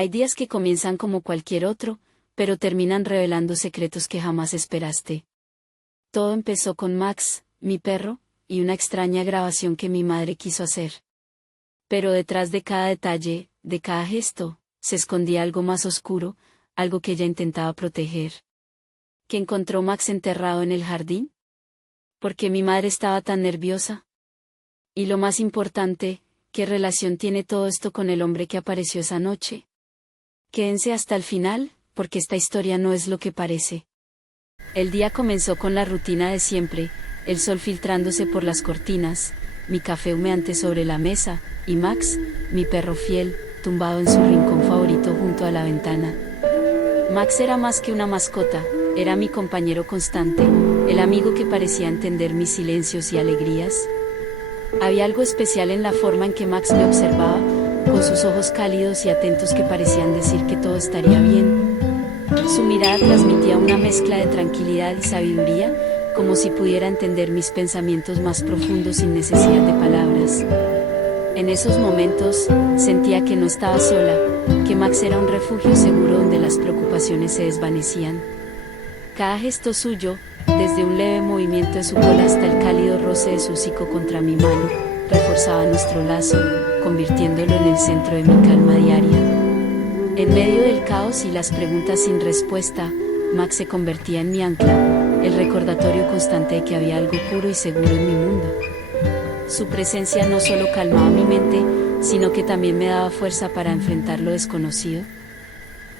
Hay días que comienzan como cualquier otro, pero terminan revelando secretos que jamás esperaste. Todo empezó con Max, mi perro, y una extraña grabación que mi madre quiso hacer. Pero detrás de cada detalle, de cada gesto, se escondía algo más oscuro, algo que ella intentaba proteger. ¿Qué encontró Max enterrado en el jardín? ¿Por qué mi madre estaba tan nerviosa? Y lo más importante, ¿qué relación tiene todo esto con el hombre que apareció esa noche? Quédense hasta el final, porque esta historia no es lo que parece. El día comenzó con la rutina de siempre, el sol filtrándose por las cortinas, mi café humeante sobre la mesa, y Max, mi perro fiel, tumbado en su rincón favorito junto a la ventana. Max era más que una mascota, era mi compañero constante, el amigo que parecía entender mis silencios y alegrías. Había algo especial en la forma en que Max me observaba, con sus ojos cálidos y atentos que parecían decir que todo estaría bien. Su mirada transmitía una mezcla de tranquilidad y sabiduría, como si pudiera entender mis pensamientos más profundos sin necesidad de palabras. En esos momentos, sentía que no estaba sola, que Max era un refugio seguro donde las preocupaciones se desvanecían. Cada gesto suyo, desde un leve movimiento de su cola hasta el cálido roce de su hocico contra mi mano, reforzaba nuestro lazo, convirtiéndolo en el centro de mi calma diaria. En medio del caos y las preguntas sin respuesta, Max se convertía en mi ancla, el recordatorio constante de que había algo puro y seguro en mi mundo. Su presencia no solo calmaba mi mente, sino que también me daba fuerza para enfrentar lo desconocido.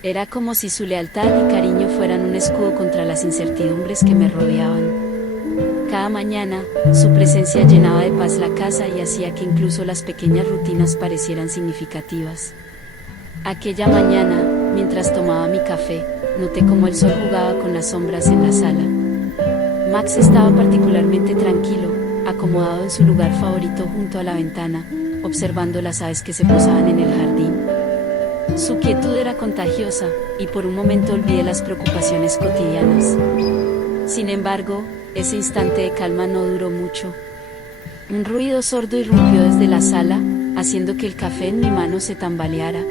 Era como si su lealtad y cariño fueran un escudo contra las incertidumbres que me rodeaban. Cada mañana, su presencia llenaba de paz la casa y hacía que incluso las pequeñas rutinas parecieran significativas. Aquella mañana, mientras tomaba mi café, noté cómo el sol jugaba con las sombras en la sala. Max estaba particularmente tranquilo, acomodado en su lugar favorito junto a la ventana, observando las aves que se posaban en el jardín. Su quietud era contagiosa, y por un momento olvidé las preocupaciones cotidianas. Sin embargo, ese instante de calma no duró mucho. Un ruido sordo irrumpió desde la sala, haciendo que el café en mi mano se tambaleara.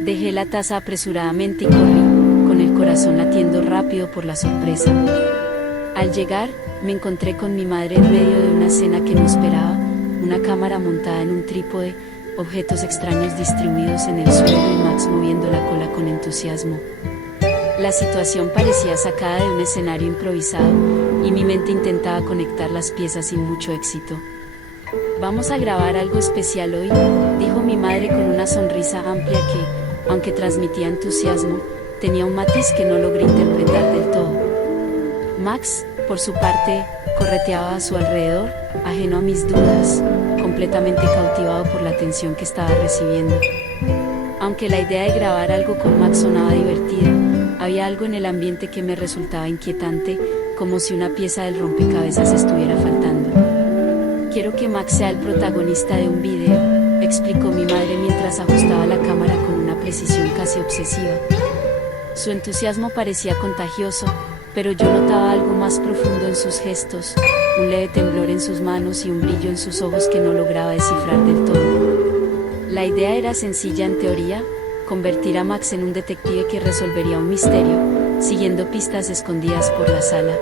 Dejé la taza apresuradamente y corrí, con el corazón latiendo rápido por la sorpresa. Al llegar, me encontré con mi madre en medio de una escena que no esperaba, una cámara montada en un trípode, objetos extraños distribuidos en el suelo y Max moviendo la cola con entusiasmo. La situación parecía sacada de un escenario improvisado, y mi mente intentaba conectar las piezas sin mucho éxito. «Vamos a grabar algo especial hoy», dijo mi madre con una sonrisa amplia que, aunque transmitía entusiasmo, tenía un matiz que no logré interpretar del todo. Max, por su parte, correteaba a su alrededor, ajeno a mis dudas, completamente cautivado por la atención que estaba recibiendo. Aunque la idea de grabar algo con Max sonaba divertida, había algo en el ambiente que me resultaba inquietante, como si una pieza del rompecabezas estuviera faltando. «Quiero que Max sea el protagonista de un video», explicó mi madre mientras ajustaba la cámara con una precisión casi obsesiva. Su entusiasmo parecía contagioso, pero yo notaba algo más profundo en sus gestos, un leve temblor en sus manos y un brillo en sus ojos que no lograba descifrar del todo. La idea era sencilla en teoría, convertir a Max en un detective que resolvería un misterio, siguiendo pistas escondidas por la sala.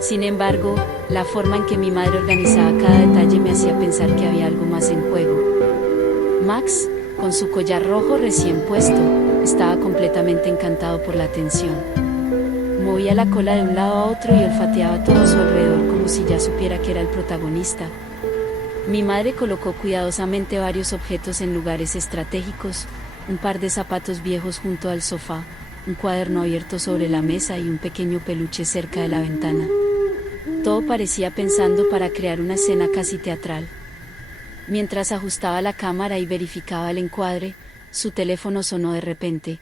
Sin embargo, la forma en que mi madre organizaba cada detalle me hacía pensar que había algo más en juego. Max, con su collar rojo recién puesto, estaba completamente encantado por la atención. Movía la cola de un lado a otro y olfateaba todo a su alrededor como si ya supiera que era el protagonista. Mi madre colocó cuidadosamente varios objetos en lugares estratégicos, un par de zapatos viejos junto al sofá, un cuaderno abierto sobre la mesa y un pequeño peluche cerca de la ventana. Todo parecía pensando para crear una escena casi teatral. Mientras ajustaba la cámara y verificaba el encuadre, su teléfono sonó de repente.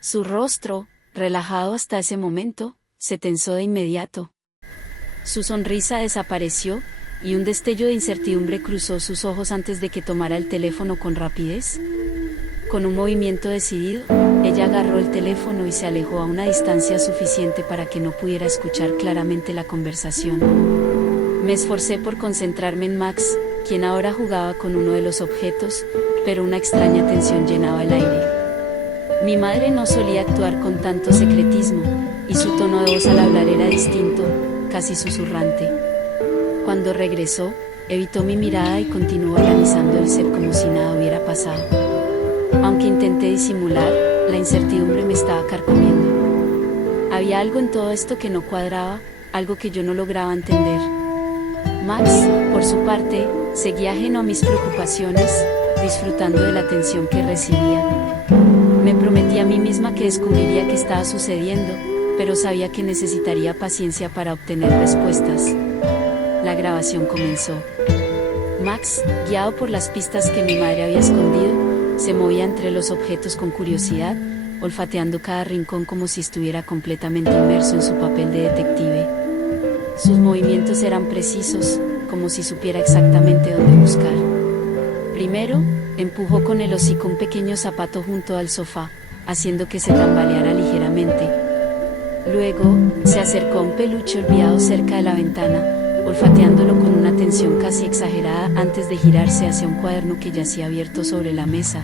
Su rostro, relajado hasta ese momento, se tensó de inmediato. Su sonrisa desapareció, y un destello de incertidumbre cruzó sus ojos antes de que tomara el teléfono con rapidez. Con un movimiento decidido, ella agarró el teléfono y se alejó a una distancia suficiente para que no pudiera escuchar claramente la conversación. Me esforcé por concentrarme en Max, quien ahora jugaba con uno de los objetos, pero una extraña tensión llenaba el aire. Mi madre no solía actuar con tanto secretismo, y su tono de voz al hablar era distinto, casi susurrante. Cuando regresó, evitó mi mirada y continuó organizando el set como si nada hubiera pasado. Aunque intenté disimular, la incertidumbre me estaba carcomiendo. Había algo en todo esto que no cuadraba, algo que yo no lograba entender. Max, por su parte, seguía ajeno a mis preocupaciones, disfrutando de la atención que recibía. Me prometí a mí misma que descubriría qué estaba sucediendo, pero sabía que necesitaría paciencia para obtener respuestas. La grabación comenzó. Max, guiado por las pistas que mi madre había escondido, se movía entre los objetos con curiosidad, olfateando cada rincón como si estuviera completamente inmerso en su papel de detective. Sus movimientos eran precisos, como si supiera exactamente dónde buscar. Primero, empujó con el hocico un pequeño zapato junto al sofá, haciendo que se tambaleara ligeramente. Luego, se acercó a un peluche olvidado cerca de la ventana, olfateándolo con una atención casi exagerada antes de girarse hacia un cuaderno que yacía abierto sobre la mesa.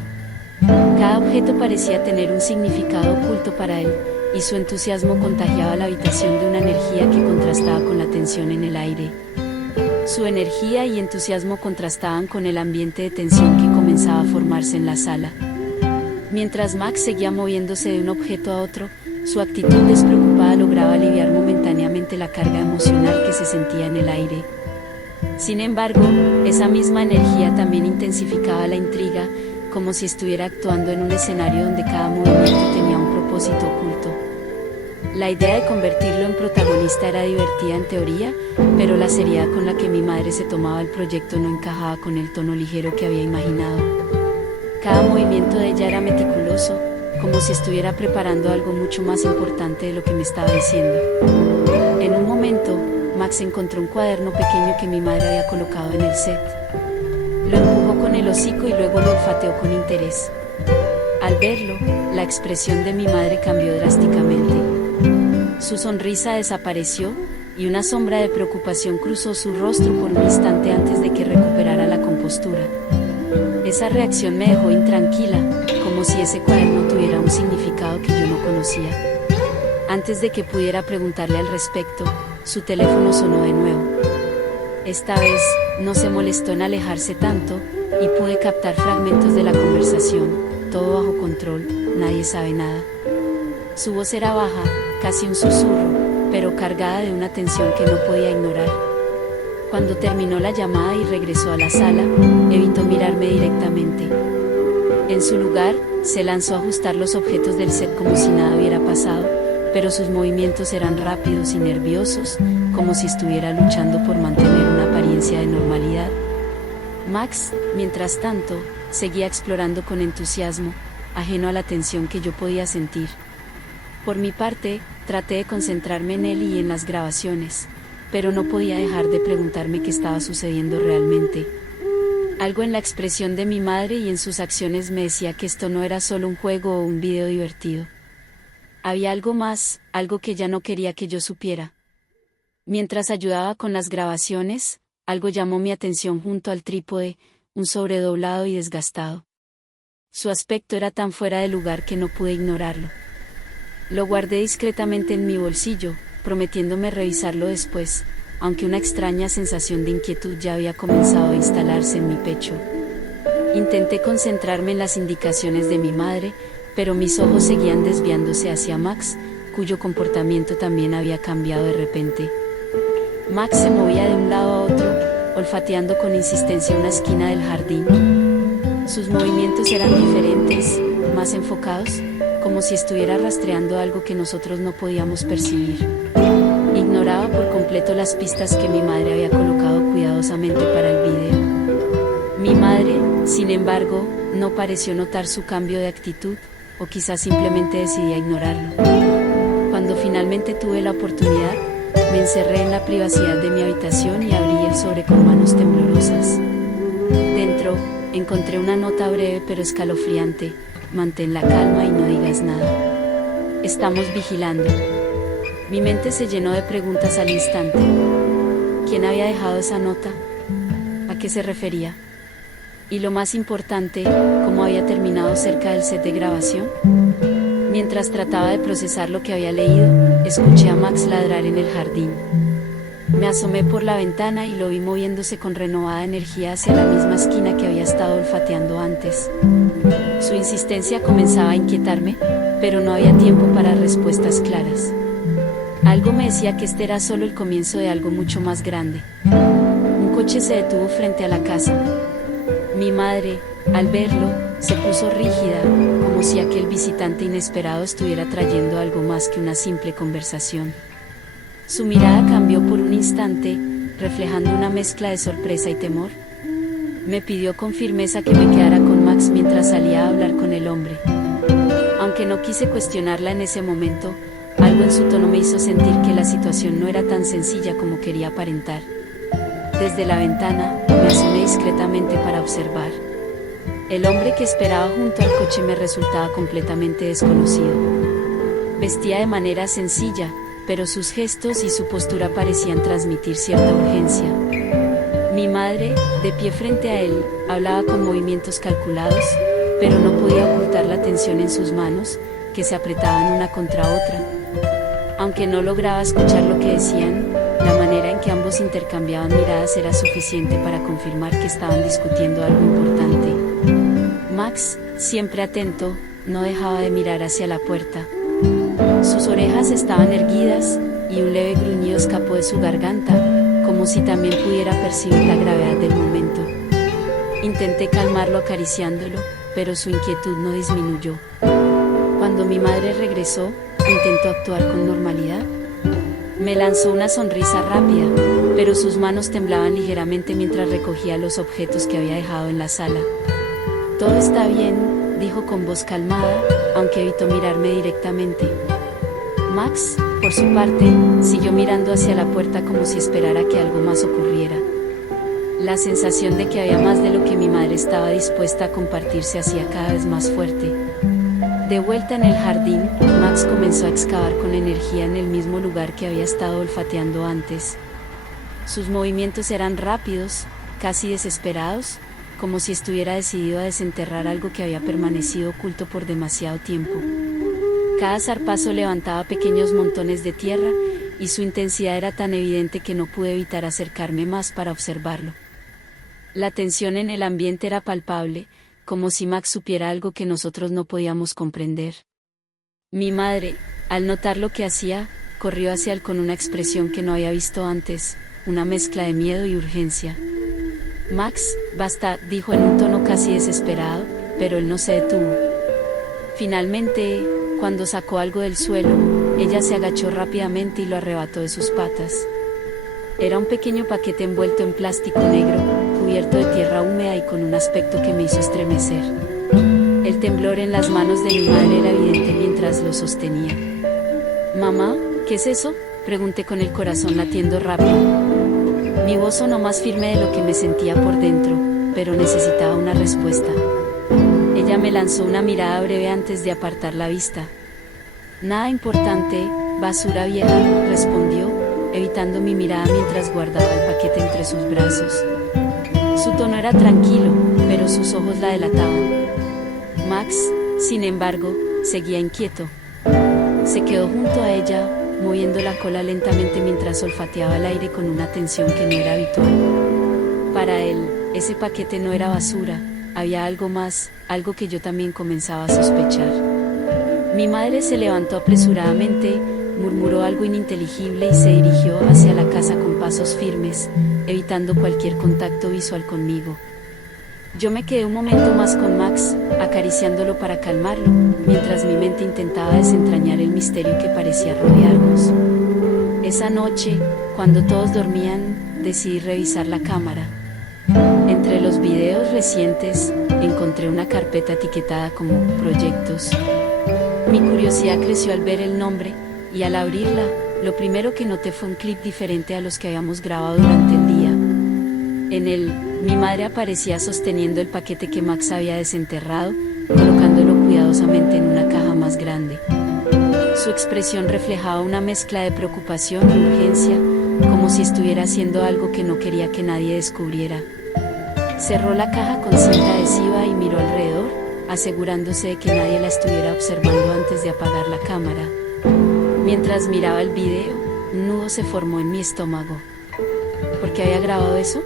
Cada objeto parecía tener un significado oculto para él, y su entusiasmo contagiaba la habitación de una energía que contrastaba con la tensión en el aire. Su energía y entusiasmo contrastaban con el ambiente de tensión que comenzaba a formarse en la sala. Mientras Max seguía moviéndose de un objeto a otro, su actitud despreocupada lograba aliviar momentáneamente la carga emocional que se sentía en el aire. Sin embargo, esa misma energía también intensificaba la intriga, como si estuviera actuando en un escenario donde cada movimiento tenía un propósito oculto. La idea de convertirlo en protagonista era divertida en teoría, pero la seriedad con la que mi madre se tomaba el proyecto no encajaba con el tono ligero que había imaginado. Cada movimiento de ella era meticuloso, como si estuviera preparando algo mucho más importante de lo que me estaba diciendo. En un momento, Max encontró un cuaderno pequeño que mi madre había colocado en el set. Lo empujó con el hocico y luego lo olfateó con interés. Al verlo, la expresión de mi madre cambió drásticamente. Su sonrisa desapareció, y una sombra de preocupación cruzó su rostro por un instante antes de que recuperara la compostura. Esa reacción me dejó intranquila, como si ese cuaderno tuviera un significado que yo no conocía. Antes de que pudiera preguntarle al respecto, su teléfono sonó de nuevo. Esta vez, no se molestó en alejarse tanto, y pude captar fragmentos de la conversación, todo bajo control, nadie sabe nada. Su voz era baja, casi un susurro, pero cargada de una tensión que no podía ignorar. Cuando terminó la llamada y regresó a la sala, evitó mirarme directamente. En su lugar, se lanzó a ajustar los objetos del set como si nada hubiera pasado, pero sus movimientos eran rápidos y nerviosos, como si estuviera luchando por mantener una apariencia de normalidad. Max, mientras tanto, seguía explorando con entusiasmo, ajeno a la tensión que yo podía sentir. Por mi parte, traté de concentrarme en él y en las grabaciones, pero no podía dejar de preguntarme qué estaba sucediendo realmente. Algo en la expresión de mi madre y en sus acciones me decía que esto no era solo un juego o un video divertido. Había algo más, algo que ya no quería que yo supiera. Mientras ayudaba con las grabaciones, algo llamó mi atención junto al trípode, un sobredoblado y desgastado. Su aspecto era tan fuera de lugar que no pude ignorarlo. Lo guardé discretamente en mi bolsillo, prometiéndome revisarlo después, aunque una extraña sensación de inquietud ya había comenzado a instalarse en mi pecho. Intenté concentrarme en las indicaciones de mi madre, pero mis ojos seguían desviándose hacia Max, cuyo comportamiento también había cambiado de repente. Max se movía de un lado a otro, olfateando con insistencia una esquina del jardín. Sus movimientos eran diferentes, más enfocados, como si estuviera rastreando algo que nosotros no podíamos percibir. Ignoraba por completo las pistas que mi madre había colocado cuidadosamente para el video. Mi madre, sin embargo, no pareció notar su cambio de actitud, o quizás simplemente decidía ignorarlo. Cuando finalmente tuve la oportunidad, me encerré en la privacidad de mi habitación y abrí el sobre con manos temblorosas. Dentro, encontré una nota breve pero escalofriante: mantén la calma y no digas nada. Estamos vigilando. Mi mente se llenó de preguntas al instante. ¿Quién había dejado esa nota? ¿A qué se refería? Y lo más importante, cómo había terminado cerca del set de grabación. Mientras trataba de procesar lo que había leído, escuché a Max ladrar en el jardín. Me asomé por la ventana y lo vi moviéndose con renovada energía hacia la misma esquina que había estado olfateando antes. Su insistencia comenzaba a inquietarme, pero no había tiempo para respuestas claras. Algo me decía que este era solo el comienzo de algo mucho más grande. Un coche se detuvo frente a la casa. Mi madre, al verlo, se puso rígida, como si aquel visitante inesperado estuviera trayendo algo más que una simple conversación. Su mirada cambió por un instante, reflejando una mezcla de sorpresa y temor. Me pidió con firmeza que me quedara con Max mientras salía a hablar con el hombre. Aunque no quise cuestionarla en ese momento, algo en su tono me hizo sentir que la situación no era tan sencilla como quería aparentar. Desde la ventana, me asomé discretamente para observar. El hombre que esperaba junto al coche me resultaba completamente desconocido. Vestía de manera sencilla, pero sus gestos y su postura parecían transmitir cierta urgencia. Mi madre, de pie frente a él, hablaba con movimientos calculados, pero no podía ocultar la tensión en sus manos, que se apretaban una contra otra. Aunque no lograba escuchar lo que decían, la manera en que ambos intercambiaban miradas era suficiente para confirmar que estaban discutiendo algo importante. Max, siempre atento, no dejaba de mirar hacia la puerta. Sus orejas estaban erguidas, y un leve gruñido escapó de su garganta, como si también pudiera percibir la gravedad del momento. Intenté calmarlo acariciándolo, pero su inquietud no disminuyó. Cuando mi madre regresó, intentó actuar con normalidad. Me lanzó una sonrisa rápida, pero sus manos temblaban ligeramente mientras recogía los objetos que había dejado en la sala. Todo está bien, dijo con voz calmada, aunque evitó mirarme directamente. Max, por su parte, siguió mirando hacia la puerta como si esperara que algo más ocurriera. La sensación de que había más de lo que mi madre estaba dispuesta a compartir se hacía cada vez más fuerte. De vuelta en el jardín, Max comenzó a excavar con energía en el mismo lugar que había estado olfateando antes. Sus movimientos eran rápidos, casi desesperados, como si estuviera decidido a desenterrar algo que había permanecido oculto por demasiado tiempo. Cada zarpazo levantaba pequeños montones de tierra, y su intensidad era tan evidente que no pude evitar acercarme más para observarlo. La tensión en el ambiente era palpable, como si Max supiera algo que nosotros no podíamos comprender. Mi madre, al notar lo que hacía, corrió hacia él con una expresión que no había visto antes, una mezcla de miedo y urgencia. Max, basta, dijo en un tono casi desesperado, pero él no se detuvo. Finalmente, cuando sacó algo del suelo, ella se agachó rápidamente y lo arrebató de sus patas. Era un pequeño paquete envuelto en plástico negro, cubierto de tierra húmeda y con un aspecto que me hizo estremecer. El temblor en las manos de mi madre era evidente mientras lo sostenía. «Mamá, ¿qué es eso?», pregunté con el corazón latiendo rápido. Mi voz sonó más firme de lo que me sentía por dentro, pero necesitaba una respuesta. Ella me lanzó una mirada breve antes de apartar la vista. «Nada importante, basura vieja», respondió, evitando mi mirada mientras guardaba el paquete entre sus brazos. Su tono era tranquilo, pero sus ojos la delataban. Max, sin embargo, seguía inquieto. Se quedó junto a ella, moviendo la cola lentamente mientras olfateaba el aire con una atención que no era habitual. Para él, ese paquete no era basura, había algo más, algo que yo también comenzaba a sospechar. Mi madre se levantó apresuradamente, murmuró algo ininteligible y se dirigió hacia la casa con pasos firmes, evitando cualquier contacto visual conmigo. Yo me quedé un momento más con Max, acariciándolo para calmarlo, mientras mi mente intentaba desentrañar el misterio que parecía rodearnos. Esa noche, cuando todos dormían, decidí revisar la cámara. Entre los videos recientes, encontré una carpeta etiquetada como «Proyectos». Mi curiosidad creció al ver el nombre, y al abrirla, lo primero que noté fue un clip diferente a los que habíamos grabado durante el día. En él, mi madre aparecía sosteniendo el paquete que Max había desenterrado, colocándolo cuidadosamente en una caja más grande. Su expresión reflejaba una mezcla de preocupación y urgencia, como si estuviera haciendo algo que no quería que nadie descubriera. Cerró la caja con cinta adhesiva y miró alrededor, asegurándose de que nadie la estuviera observando antes de apagar la cámara. Mientras miraba el video, un nudo se formó en mi estómago. ¿Por qué había grabado eso?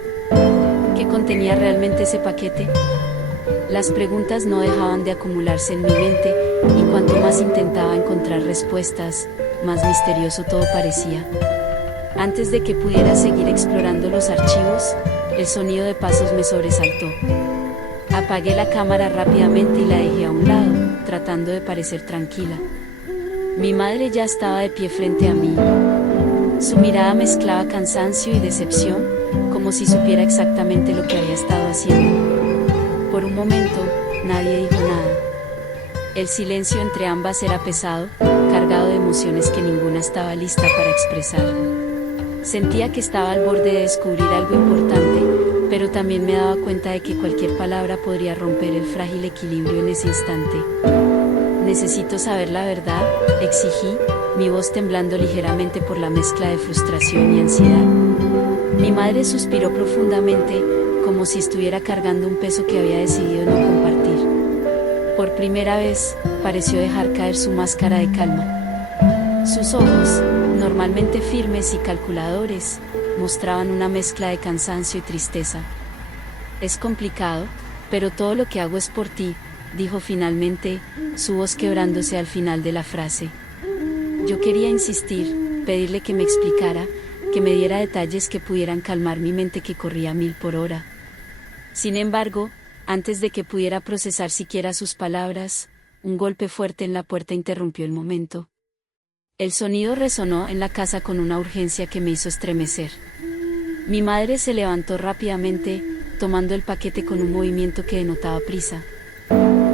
¿Qué contenía realmente ese paquete? Las preguntas no dejaban de acumularse en mi mente, y cuanto más intentaba encontrar respuestas, más misterioso todo parecía. Antes de que pudiera seguir explorando los archivos, el sonido de pasos me sobresaltó. Apagué la cámara rápidamente y la dejé a un lado, tratando de parecer tranquila. Mi madre ya estaba de pie frente a mí. Su mirada mezclaba cansancio y decepción, como si supiera exactamente lo que había estado haciendo. Por un momento, nadie dijo nada. El silencio entre ambas era pesado, cargado de emociones que ninguna estaba lista para expresar. Sentía que estaba al borde de descubrir algo importante, pero también me daba cuenta de que cualquier palabra podría romper el frágil equilibrio en ese instante. «Necesito saber la verdad», exigí, mi voz temblando ligeramente por la mezcla de frustración y ansiedad. Mi madre suspiró profundamente, como si estuviera cargando un peso que había decidido no compartir. Por primera vez, pareció dejar caer su máscara de calma. Sus ojos, normalmente firmes y calculadores, mostraban una mezcla de cansancio y tristeza. «Es complicado, pero todo lo que hago es por ti», dijo finalmente, su voz quebrándose al final de la frase. Yo quería insistir, pedirle que me explicara, que me diera detalles que pudieran calmar mi mente que corría a 1000 por hora. Sin embargo, antes de que pudiera procesar siquiera sus palabras, un golpe fuerte en la puerta interrumpió el momento. El sonido resonó en la casa con una urgencia que me hizo estremecer. Mi madre se levantó rápidamente, tomando el paquete con un movimiento que denotaba prisa.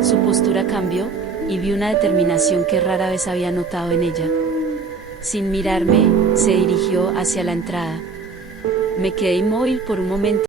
Su postura cambió, y vi una determinación que rara vez había notado en ella. Sin mirarme, se dirigió hacia la entrada. Me quedé inmóvil por un momento.